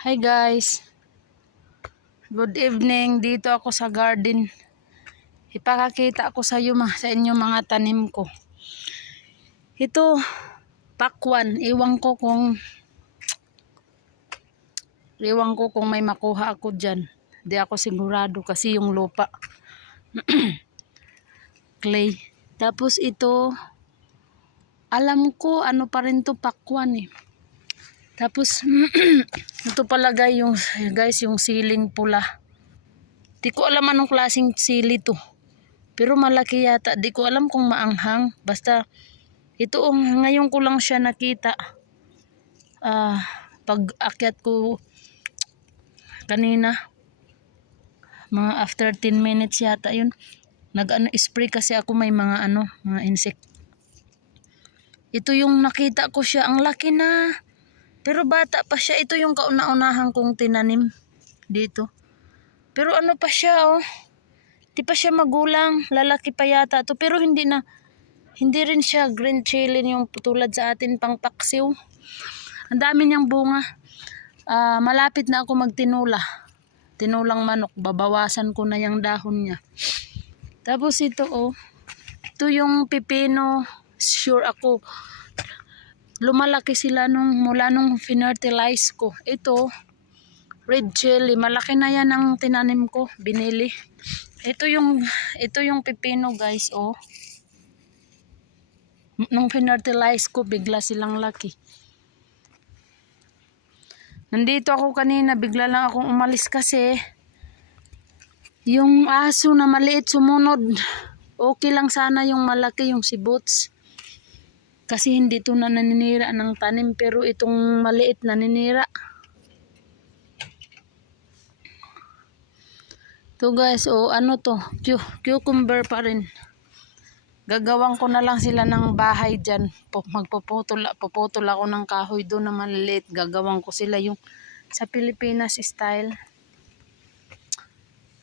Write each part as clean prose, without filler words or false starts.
Hi guys, good evening. Dito ako sa garden. Ipakakita ko sa inyo mga tanim ko. Ito, pakwan. Iwan ko kung may makuha ako dyan. Di ako sigurado kasi yung lupa. Clay. Tapos ito, alam ko ano pa rin to, pakwan eh. Tapos, ito pala guys, yung siling pula. Di ko alam anong klaseng sili to. Pero malaki yata. Di ko alam kung maanghang. Basta, ito ngayon ko lang siya nakita. Pag akyat ko kanina, mga after 10 minutes yata yun. Nag-spray kasi ako may mga insect. Ito yung nakita ko siya. Ang laki na. Pero bata pa siya. Ito yung kauna-unahan kong tinanim dito. Pero ano pa siya oh. Di pa siya magulang. Lalaki pa yata to. Pero hindi rin siya green chili yung tulad sa atin pang paksiw. Ang dami niyang bunga. Malapit na ako magtinula. Tinulang manok. Babawasan ko na yung dahon niya. Tapos ito oh. Ito yung pipino. Sure ako. Lumalaki sila mula nung finertilize ko. Ito, red chili. Malaki na yan ang tinanim ko. Binili. Ito yung pipino guys, oh. Nung finertilize ko, bigla silang laki. Nandito ako kanina, bigla lang akong umalis kasi yung aso na maliit sumunod. Okay lang sana yung malaki, yung si Boots. Kasi hindi ito na naninira ng tanim, pero itong maliit naninira. Ito guys, oh ano to? Cucumber pa rin. Gagawang ko na lang sila ng bahay dyan. Puputol ako ng kahoy doon na maliliit. Gagawang ko sila yung sa Pilipinas style.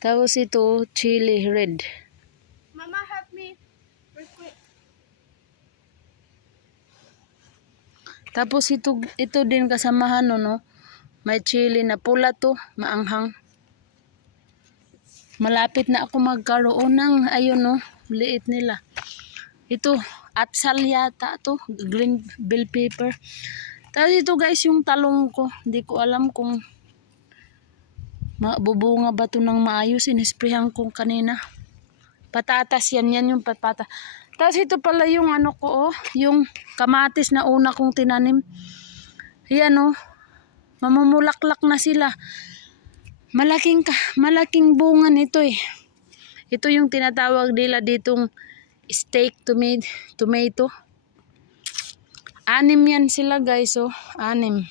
Tapos ito, chili red. Mama, help me. Real quick. Tapos ito din kasamahan no. May chili na pula to, maanghang. Malapit na ako magkaroon ng ayun no, liit nila. Ito, atsal yata to, green bell pepper. Tapos ito guys, yung talong ko. Hindi ko alam kung mabubunga ba to ng maayos. Inisprayhan ko kanina. Patatas yan yung patata. Tapos ito pala yung ano ko, oh, yung kamatis na una kong tinanim. Yan oh, mamumulaklak na sila. Malaking bunga nito eh. Ito yung tinatawag nila ditong steak tomato. 6 yan sila guys oh, 6.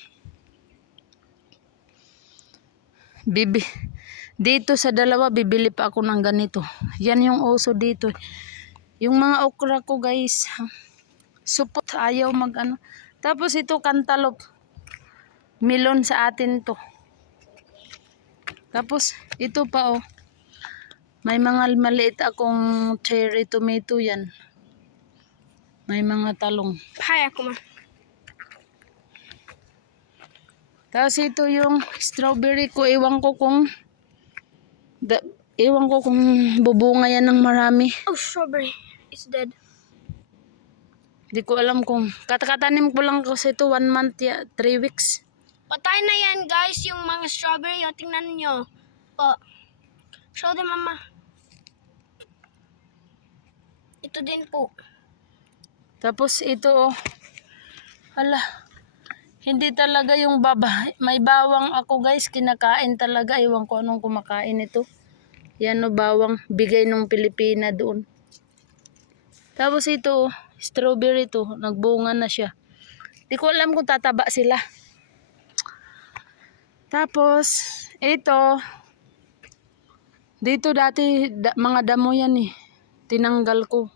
Dito sa dalawa bibili pa ako ng ganito. Yan yung uso dito. Yung mga okra ko guys, supot ayaw Tapos ito cantaloupe. Melon sa atin to. Tapos ito pa oh. May mga maliit akong cherry tomato yan. May mga talong. Hi, ako ma. Tapos ito yung strawberry ko. Ewan ko kung bubunga yan ng marami. Oh, strawberry. It's dead. Di ko alam kung katakatanim ko lang kasi ito 1 month 3 weeks. Patay na yan, guys, yung mga strawberry. O, tingnan nyo. O. Show them, mama. Ito din po. Tapos ito oh. Hala. Hindi talaga yung may bawang ako guys. Kinakain talaga. Ewan ko anong kumakain ito. Yan o bawang. Bigay nung Pilipina doon. Tapos ito oh. Strawberry to. Nagbunga na siya. Di ko alam kung tataba sila. Tapos ito. Dito dati mga damo yan eh. Tinanggal ko.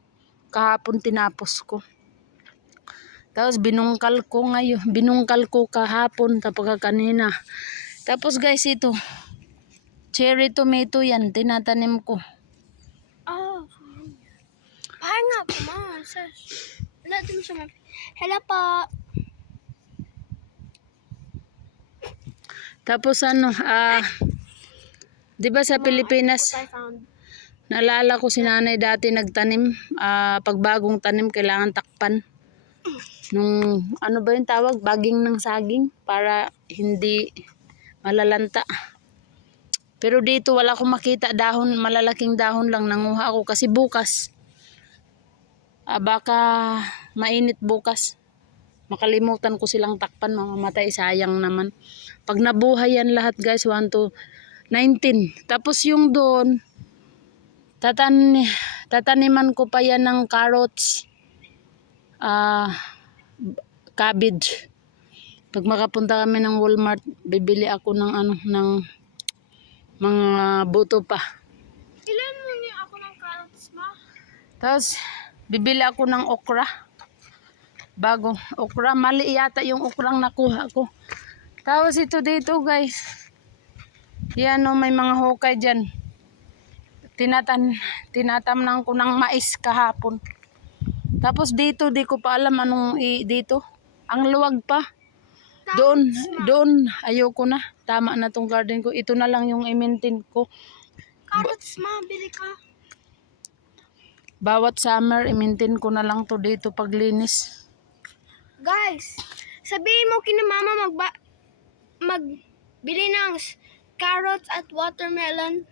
Kahapon tinapos ko. Tapos binungkal ko kahapon tapos kanina. Tapos guys ito. Cherry tomato yan. Tinatanim ko. Oh. Hang up, come on. Let them show me. Hello po. Tapos ano, 'di ba sa Pilipinas, What I found. naalala ko si nanay dati nagtanim, pag bagong tanim kailangan takpan. Nung ano ba yung tawag, baging ng saging para hindi malalanta. Pero dito wala akong makita dahon, malalaking dahon lang nanguha ako kasi bukas. Baka mainit bukas. Makalimutan ko silang takpan, mamamatay, sayang naman. Pag nabuhay yan lahat guys, 1 to 19. Tapos yung doon, tataniman ko pa yan ng carrots, cabbage. Pag makapunta kami ng Walmart, bibili ako ng ano, ng mga buto pa. Ilan mo niya ako ng carrots, ma? Tapos, bibili ako ng okra. Bagong okra. Mali yata yung okrang nakuha ko. Tapos ito dito guys. Yan o, may mga hukay dyan. Tinatamnan ko ng mais kahapon. Tapos dito, di ko pa alam anong dito. Ang luwag pa. Doon, ayoko na. Tama na tong garden ko. Ito na lang yung i-maintain ko. Carrots, ma. Bili ka. Bawat summer, i-maintain ko na lang to dito paglinis. Guys, sabihin mo kina mama magbili ng carrots at watermelon.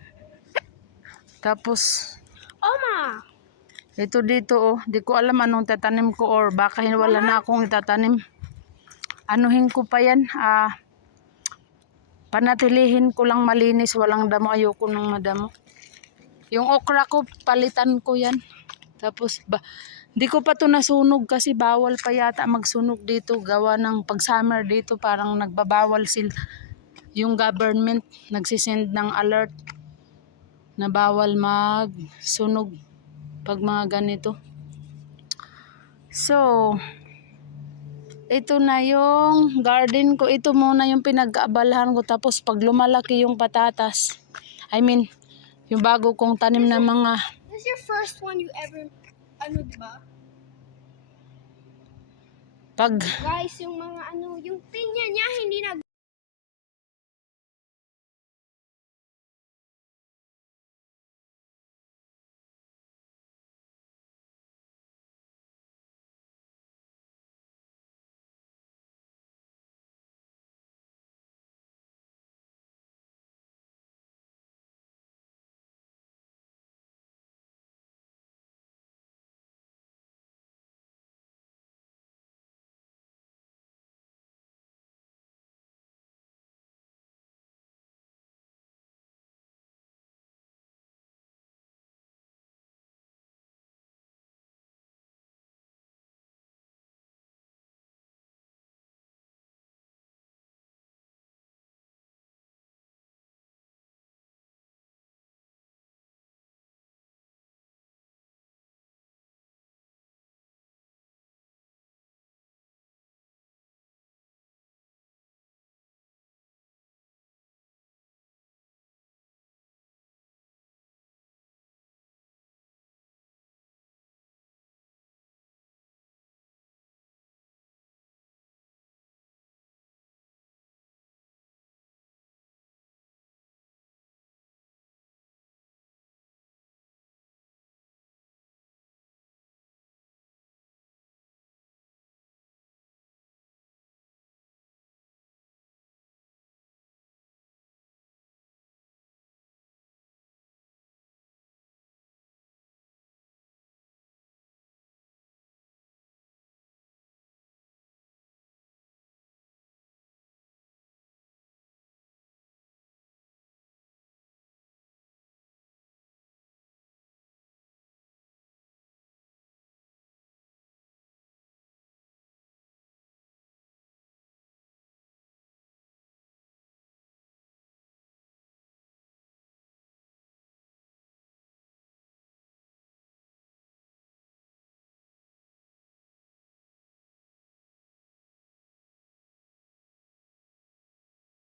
Tapos, Oh, ma. ito dito oh, di ko alam anong tatanim ko or baka wala na akong itatanim. Anuhin ko pa yan, panatilihin ko lang malinis, walang damo, ayoko nang madamo. Yung okra ko, palitan ko yan. Tapos, di ko pa to nasunog kasi bawal pa yata magsunog dito. Gawa ng pag summer dito, parang nagbabawal sila. Yung government, nagsisend ng alert na bawal magsunog pag mga ganito. So, ito na yung garden ko. Ito muna yung pinag-aabalahan ko. Tapos pag lumalaki yung patatas, yung bago kong tanim na mga... This is your first one you ever, diba? Pag Guys, yung mga yung pinya niya hindi